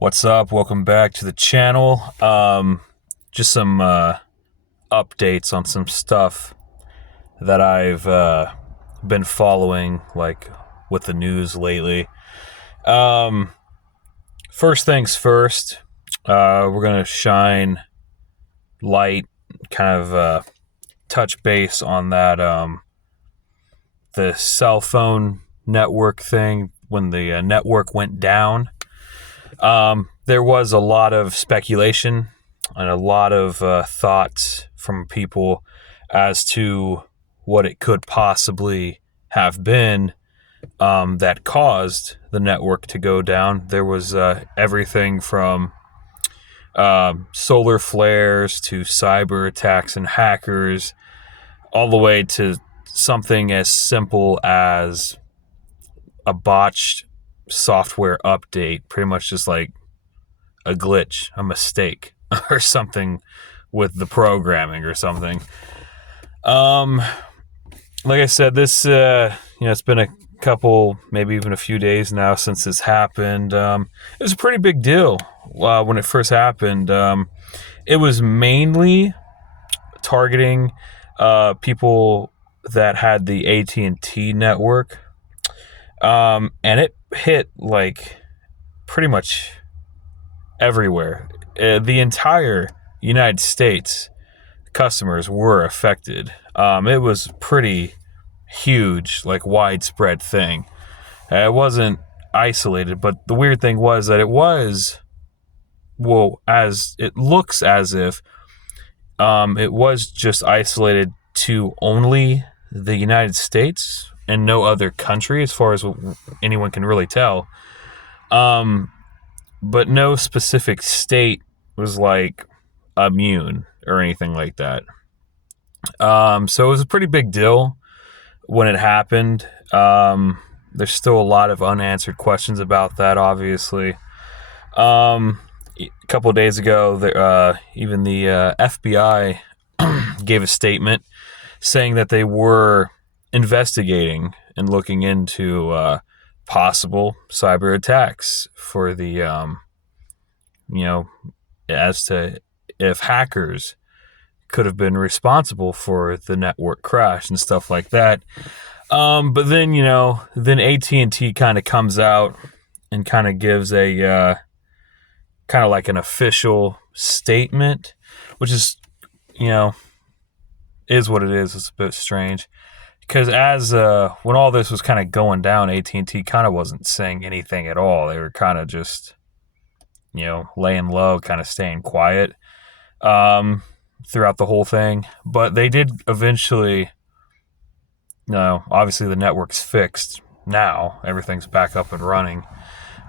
What's up? Welcome back to the channel. Just some updates on some stuff that I've been following, like with the news lately. First things first, we're gonna shine light, kind of touch base on that the cell phone network thing when the network went down. There was a lot of speculation and a lot of thoughts from people as to what it could possibly have been that caused the network to go down. There was everything from solar flares to cyber attacks and hackers, all the way to something as simple as a botched software update, pretty much just like a glitch, a mistake, or something with the programming or something. Like I said, this it's been a couple, maybe even a few days now since this happened. It was a pretty big deal when it first happened. It was mainly targeting people that had the AT&T network. And it hit like pretty much everywhere. The entire United States customers were affected. It was pretty huge, like widespread thing. It wasn't isolated, but the weird thing was that it was, well, as it looks as if it was just isolated to only the United States and no other country, as far as anyone can really tell. But no specific state was like immune or anything like that. So it was a pretty big deal when it happened. There's still a lot of unanswered questions about that, obviously. A couple of days ago, even the FBI gave a statement saying that they were investigating and looking into possible cyber attacks for the, as to if hackers could have been responsible for the network crash and stuff like that. But then, then AT&T kind of comes out and kind of gives a kind of like an official statement, which is, is what it is. It's a bit strange. Because when all this was kind of going down, AT&T kind of wasn't saying anything at all. They were kind of just, laying low, kind of staying quiet throughout the whole thing. But they did eventually, obviously the network's fixed now. Everything's back up and running.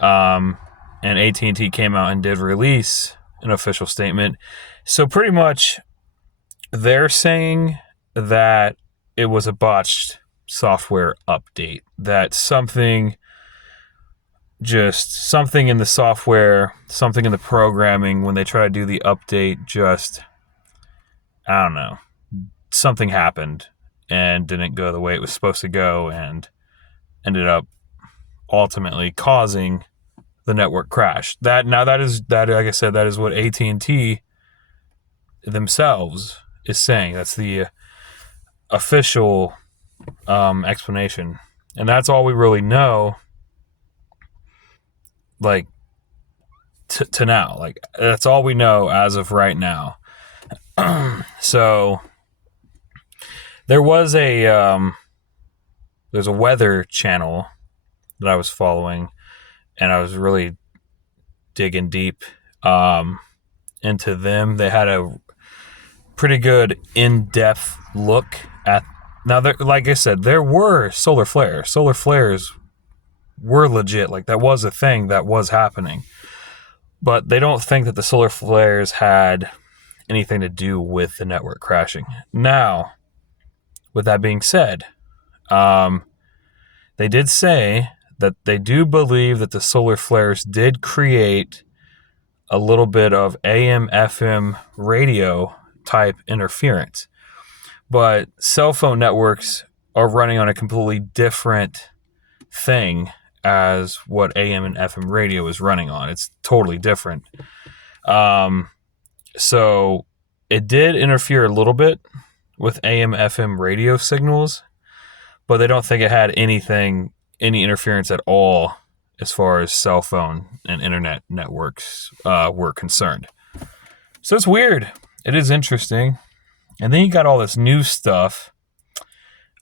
And AT&T came out and did release an official statement. So pretty much they're saying that it was a botched software update, that something in the software, something in the programming, when they try to do the update, just, I don't know, something happened and didn't go the way it was supposed to go and ended up ultimately causing the network crash. Like I said, that is what AT&T themselves is saying. That's the official explanation, and that's all we really know, like to now. Like that's all we know as of right now. So there's a weather channel that I was following, and I was really digging deep into them. They had a pretty good in-depth look at, now, like I said, there were solar flares. Solar flares were legit. Like, that was a thing that was happening. But they don't think that the solar flares had anything to do with the network crashing. Now, with that being said, they did say that they do believe that the solar flares did create a little bit of AM/FM radio type interference. But cell phone networks are running on a completely different thing as what AM and FM radio is running on. It's totally different. So it did interfere a little bit with AM FM radio signals, but they don't think it had any interference at all as far as cell phone and internet networks were concerned. So it's weird. It is interesting. And then you got all this new stuff,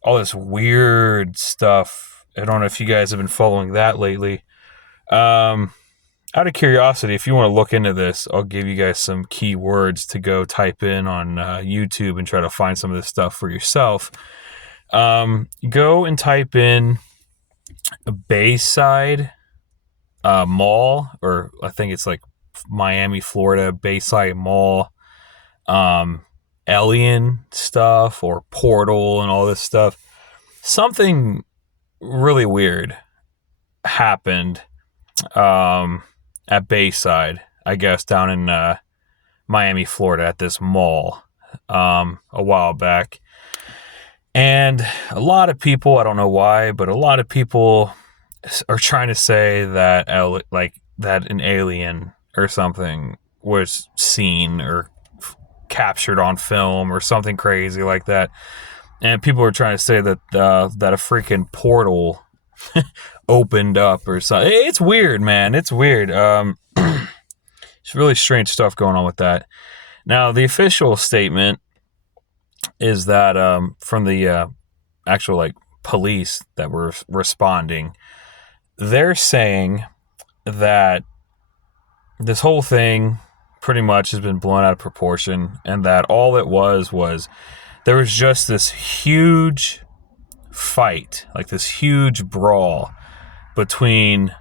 all this weird stuff. I don't know if you guys have been following that lately. Out of curiosity, if you want to look into this, I'll give you guys some keywords to go type in on YouTube and try to find some of this stuff for yourself. Go and type in Bayside Mall, or I think it's like Miami, Florida, Bayside Mall, alien stuff or portal and all this stuff. Something really weird happened at Bayside, I guess, down in Miami, Florida, at this mall a while back. And a lot of people, I don't know why, but a lot of people are trying to say that that an alien or something was seen or captured on film or something crazy like that. And people are trying to say that that a freaking portal opened up or something. It's weird, man. It's weird. It's really strange stuff going on with that. Now, the official statement is that from the actual police that were responding, they're saying that this whole thing pretty much has been blown out of proportion, and that all it was there was just this huge fight, like this huge brawl between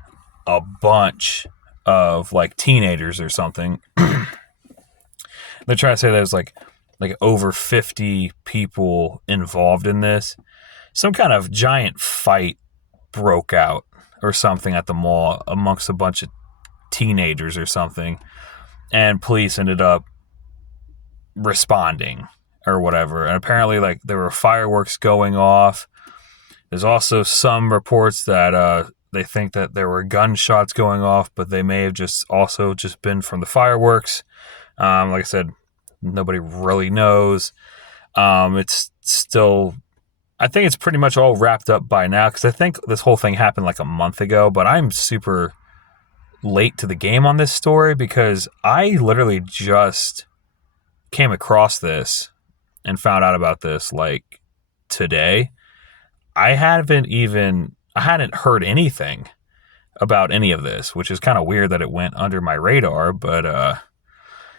a bunch of teenagers or something. They're trying to say there's like over 50 people involved in this. Some kind of giant fight broke out or something at the mall amongst a bunch of teenagers or something, and police ended up responding or whatever. And apparently there were fireworks going off. There's also some reports that they think that there were gunshots going off, but they may have just been from the fireworks. Like I said, nobody really knows. It's still, I think it's pretty much all wrapped up by now, because I think this whole thing happened like a month ago, but I'm super late to the game on this story because I literally just came across this and found out about this today. I hadn't heard anything about any of this, which is kind of weird that it went under my radar. But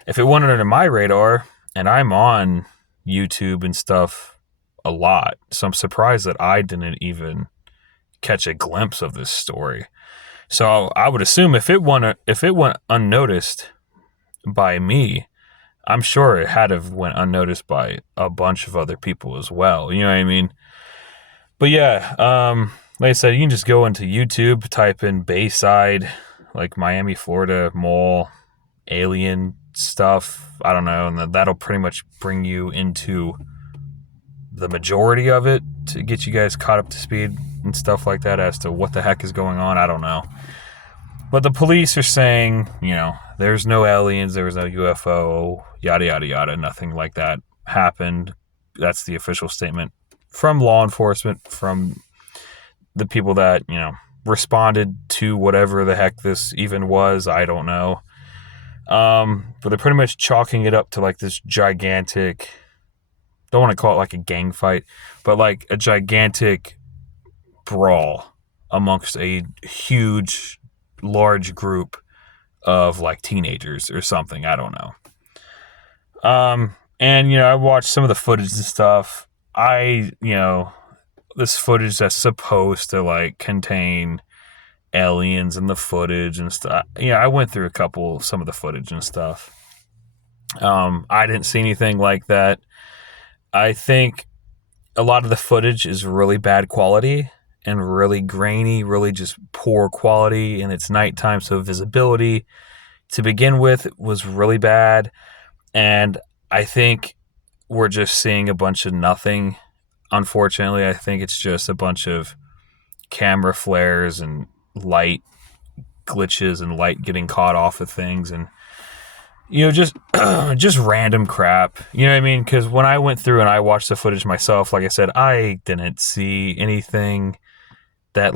if it went under my radar, and I'm on YouTube and stuff a lot, so I'm surprised that I didn't even catch a glimpse of this story. So I would assume if it went unnoticed by me, I'm sure it had to have went unnoticed by a bunch of other people as well. You know what I mean? But yeah, like I said, you can just go into YouTube, type in Bayside, Miami, Florida mall, alien stuff. I don't know, and that'll pretty much bring you into the majority of it to get you guys caught up to speed and stuff like that as to what the heck is going on. I don't know. But the police are saying, there's no aliens, there was no UFO, yada, yada, yada. Nothing like that happened. That's the official statement from law enforcement, from the people that, responded to whatever the heck this even was. I don't know. But they're pretty much chalking it up to this gigantic, don't want to call it a gang fight, but a gigantic brawl amongst a huge, large group of teenagers or something. I don't know. And I watched some of the footage and stuff. This footage that's supposed to contain aliens in the footage and stuff. I went through some of the footage and stuff. I didn't see anything like that. I think a lot of the footage is really bad quality and really grainy, really just poor quality, and it's nighttime, so visibility to begin with was really bad. And I think we're just seeing a bunch of nothing. Unfortunately, I think it's just a bunch of camera flares and light glitches and light getting caught off of things, and just just random crap. You know what I mean? Because when I went through and I watched the footage myself, like I said, I didn't see anything that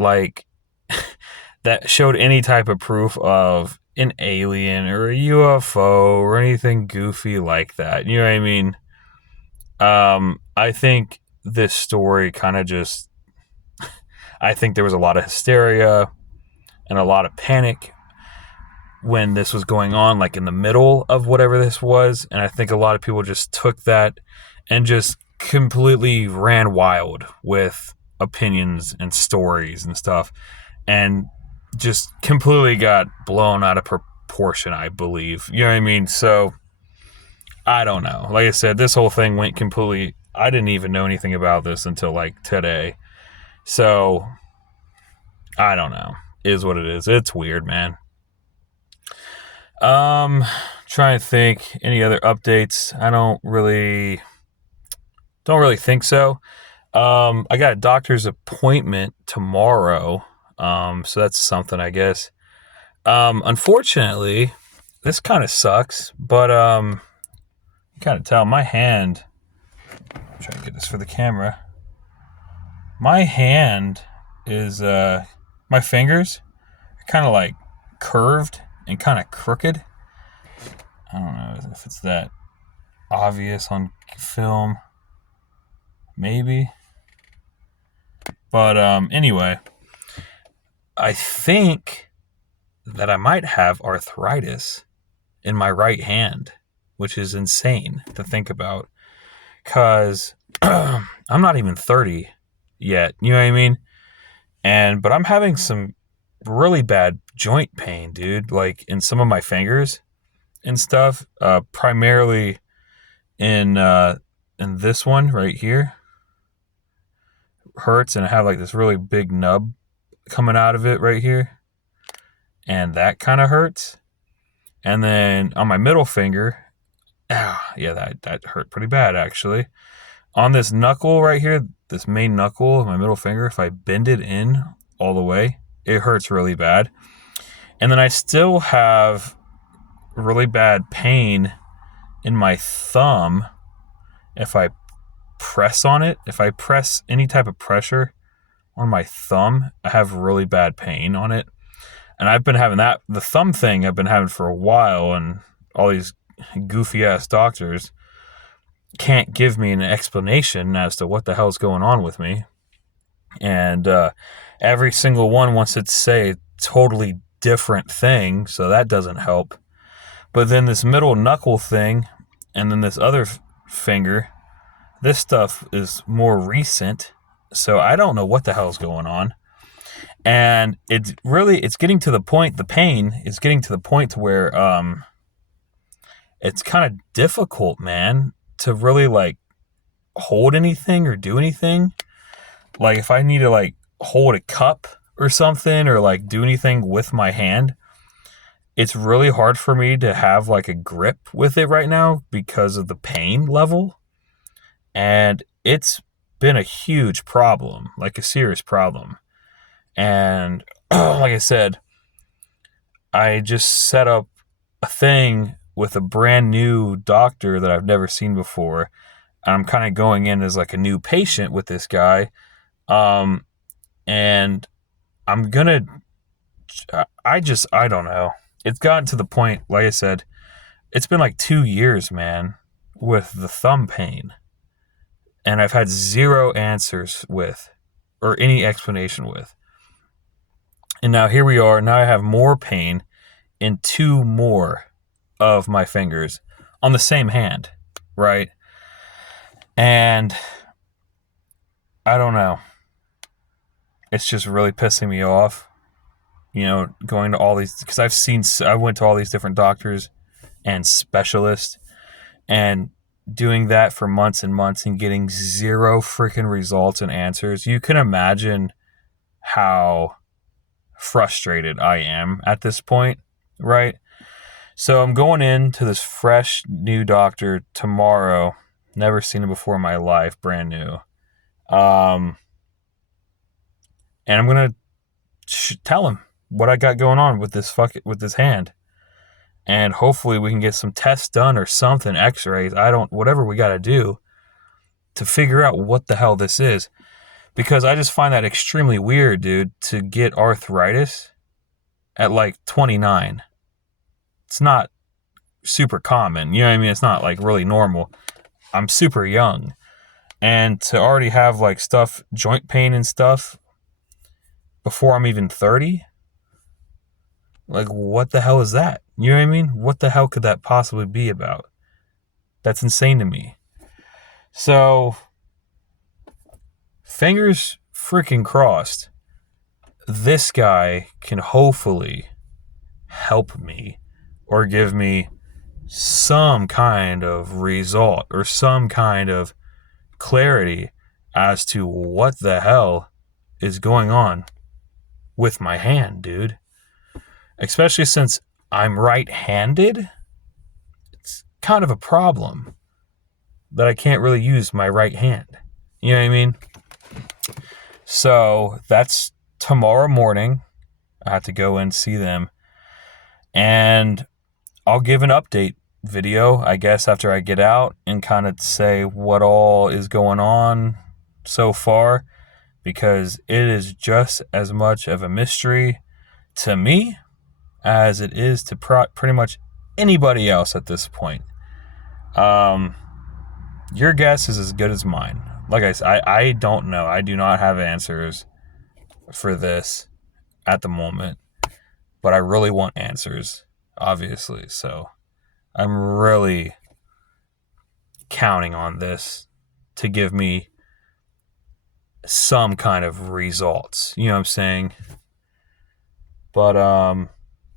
that showed any type of proof of an alien or a UFO or anything goofy like that. You know what I mean? I think this story kind of just, I think there was a lot of hysteria and a lot of panic when this was going on, like in the middle of whatever this was. And I think a lot of people just took that and just completely ran wild with opinions and stories and stuff, and just completely got blown out of proportion, I believe. You know what I mean? So I don't know. Like I said, this whole thing went completely, I didn't even know anything about this until like today. So I don't know. It is what it is. It's weird, man. Trying to think any other updates. I don't really think so. I got a doctor's appointment tomorrow. So that's something, I guess. Unfortunately, this kind of sucks, but you kind of tell my hand. I'm trying to get this for the camera. My hand is my fingers are kind of like curved and kind of crooked. I don't know if it's that obvious on film. Maybe. But anyway, I think that I might have arthritis in my right hand, which is insane to think about, because I'm not even 30 yet, you know what I mean? But I'm having some really bad joint pain, dude, like in some of my fingers and stuff, primarily in this one right here. Hurts, and I have like this really big nub coming out of it right here, and that kind of hurts. And then on my middle finger, yeah, that hurt pretty bad actually. On this knuckle right here, this main knuckle of my middle finger, if I bend it in all the way, it hurts really bad. And then I still have really bad pain in my thumb if I press on it. If I press any type of pressure on my thumb, I have really bad pain on it. And I've been having the thumb thing I've been having for a while, and all these goofy ass doctors can't give me an explanation as to what the hell's going on with me. And every single one wants it to say a totally different thing, so that doesn't help. But then this middle knuckle thing, and then this other finger, this stuff is more recent, so I don't know what the hell's going on. And it's getting to the point, the pain is getting to the point to where it's kind of difficult, man, to really like hold anything or do anything. Like if I need to like hold a cup or something, or like do anything with my hand, it's really hard for me to have like a grip with it right now because of the pain level. And it's been a huge problem, like a serious problem. And like I said, I just set up a thing with a brand new doctor that I've never seen before. I'm kind of going in as like a new patient with this guy. And I'm gonna, I don't know. It's gotten to the point, like I said, it's been like 2 years, man, with the thumb pain. And I've had zero answers with, or any explanation with. And now here we are. Now I have more pain in 2 more of my fingers on the same hand, right? And I don't know. It's just really pissing me off, going to all these, because I went to all these different doctors and specialists, and doing that for months and months and getting zero freaking results and answers. You can imagine how frustrated I am at this point, right? So I'm going into this fresh new doctor tomorrow. Never seen him before in my life, brand new. And I'm going to tell him, what I got going on with this hand. And hopefully we can get some tests done or something, x-rays, whatever we got to do to figure out what the hell this is. Because I just find that extremely weird, dude, to get arthritis at like 29. It's not super common. You know what I mean? It's not like really normal. I'm super young. And to already have like stuff, joint pain and stuff before I'm even 30, like what the hell is that? You know what I mean? What the hell could that possibly be about? That's insane to me. So, fingers freaking crossed, this guy can hopefully help me or give me some kind of result or some kind of clarity as to what the hell is going on with my hand, dude. Especially since I'm right-handed, it's kind of a problem that I can't really use my right hand. You know what I mean? So that's tomorrow morning. I have to go and see them. And I'll give an update video, I guess, after I get out and kind of say what all is going on so far, because it is just as much of a mystery to me as it is to pretty much anybody else at this point. Your guess is as good as mine. Like I said, I don't know. I do not have answers for this at the moment, but I really want answers, obviously. So I'm really counting on this to give me some kind of results. You know what I'm saying? But,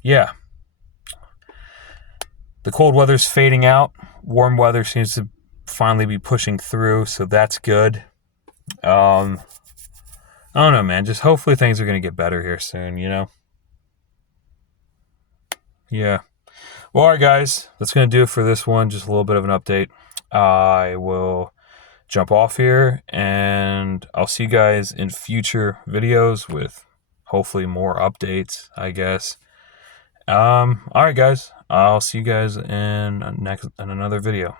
yeah. The cold weather's fading out. Warm weather seems to finally be pushing through, so that's good. I don't know, man. Just hopefully things are going to get better here soon, you know? Yeah. Well, all right, guys. That's going to do it for this one. Just a little bit of an update. I will jump off here, and I'll see you guys in future videos with hopefully more updates, I guess. All right, guys. I'll see you guys in another video.